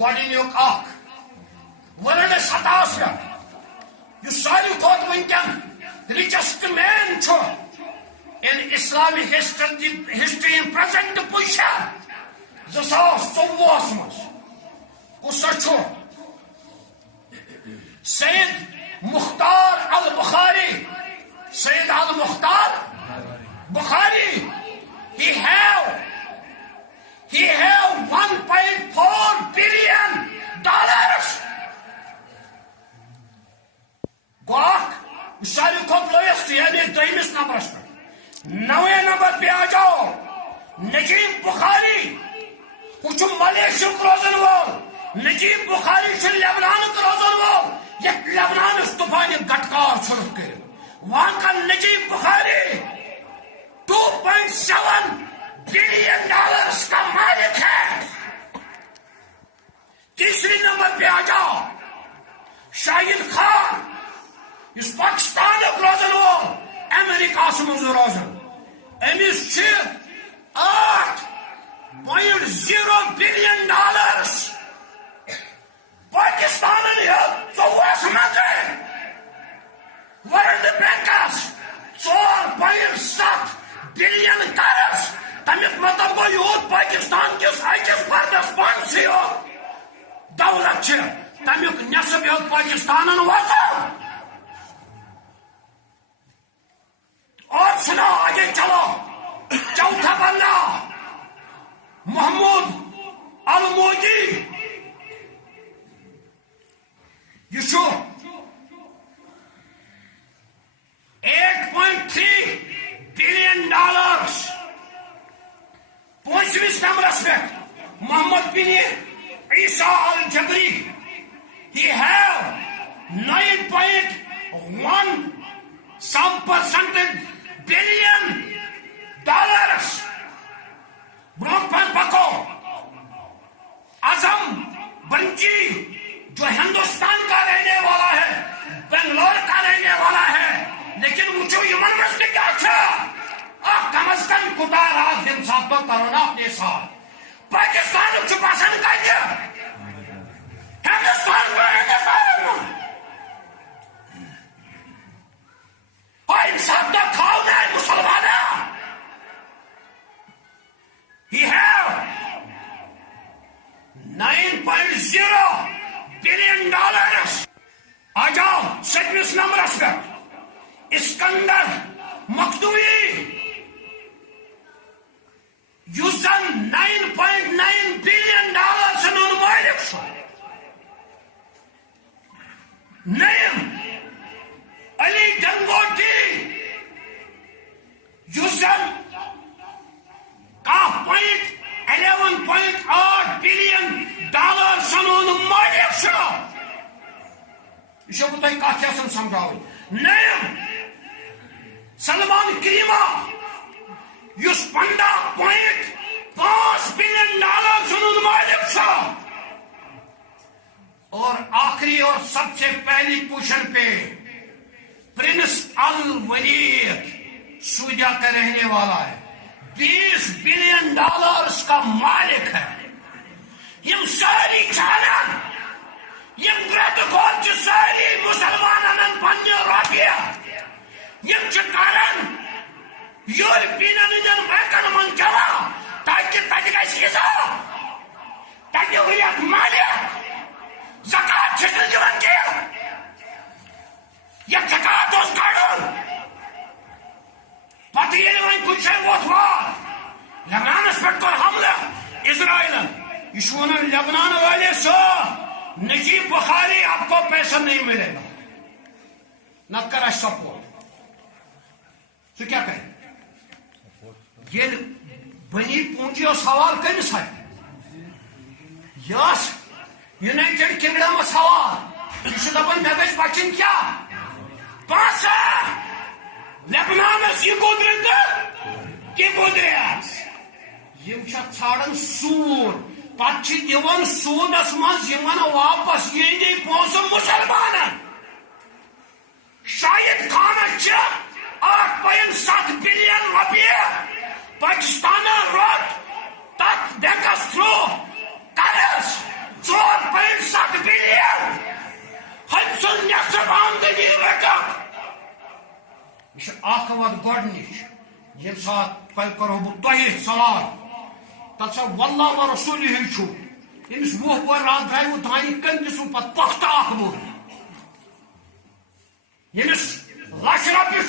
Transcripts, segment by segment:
گۄڈنیُک اکھ ورلڈ سطحس پٮ۪ٹھ یُس ساروی کھۄتہٕ وٕنکٮ۪ن richest man چھُ in Islamic history in present position 2024 منٛز کُس چھُ سید مختار البخاری سید المختار Bukhari, he have $1.4 billion. Gok, sari ko lowest yani doimis numbers. Nawe number pe aa jao. Najib Bukhari, who Malaysia crossing wall. Najib Bukhari se Lebanon crossing wall. Ye Lebanon stufani gatkar chhod ke. Wahan ka Najib Bukhari $2.7 billion کا مالک ہے. تیسری number پہ آ جاؤ شاہد خان اس پاکستان روزن وول امریکہ مز روزن امس $8.0 billion پاکستان ژوٚوُہس منٛز ورلڈ بینکس $4.7 billion. تمیک مطلب گو یوت پاکستان کس اکس فردس پانسی دولت تمیک نصف یوت پاکستان وسان. اور سنو آگے چلو چوتھا بندہ محمود المودی یہ $8.3 billion. پانچویں نمبرس پہ محمد بن عیسیٰ الجبری he have 9.1% billion. برونٛٹھ پہن پکو اعظم بنجی جو ہندوستان کا رہنے والا ہے بنگلور کا رہنے والا ہے لیکن وچھو یمن مجھ کیا چھا کم از کم خدا راز انصاف تو کرونا اپنے ساتھ پاکستان چھو پسند کر ہندوستان اور انصاف تو کھاؤ گے مسلمان. He have $9.0 billion. آ جاؤ سیکنڈ نمبرس پہ اسکندر مقدوی یس زن $9.9 billion مالک نیم علی گنگوٹی یس زن $11.8 billion مالک یہ بہت کت سمجھاؤ. نیم سلمان کریما یس $15.5 billion مالک اور آخری اور سب سے پہلی پوزیشن پہ پرنس الولید سعودیہ کا رہنے والا ہے $20 billion کا مالک ہے. یم ساری چالن یم گرد گوچ ساری مسلمان پنہ رۄپیہِ یم کران یورپین بینکن من جمع تاکہ تتہ گژھِ حساب تتہ ہُریکھ مالک زکات چھِ نہٕ دِوان کینٛہہ یتھ زکات اوس کڑُن پتہٕ ییٚلہِ وۄنۍ کُنہِ جایہِ ووت وار لبنانس پٮ۪ٹھ کوٚر حملہٕ اسرائیلن یہ ونان لبنان والے نجیب بخاری آپ کو پیسہ نہیں ملے گا نہ کرا سپورٹ تو کیا کرے یہ بنی پونجی اور سوال کمس ہے یس یونائٹڈ کنگڈم سوال یہ دپان مے گژھِ بچن کیا پاسا لبنانس یہ قدرت کہ قدرت یم ژھانڈان سود پتہ دِوان سودس مز واپس یہ پونسہ مسلمان. شاہد خانس $8.7 billion پاکستان روٹ تک بینکس تھرو کرس 4 ساتھ کرو بہ تہ سوال تب واللہ و رسولہ یمس وہ بور رات درائیو دانی کن دسو پت پختہ اخ بور یمس لچھ رۄپیہِ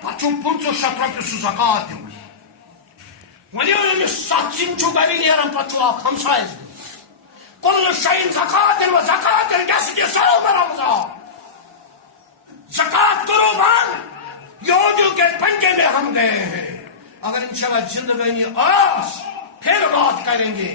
پتہ 500 رۄپیہِ سُہ زکات دِوان ونیو یمس 7 سِنۍ گرِ نیران پتہ اکھ ہمسایس کل شیء زکات وزکات گژھِ دِ سوم رمضان زکات کرو بند یہودیوں کے پنجے میں ہم گئے ہیں اگر انشاءاللہ زندگانی آس پھر بات کریں گے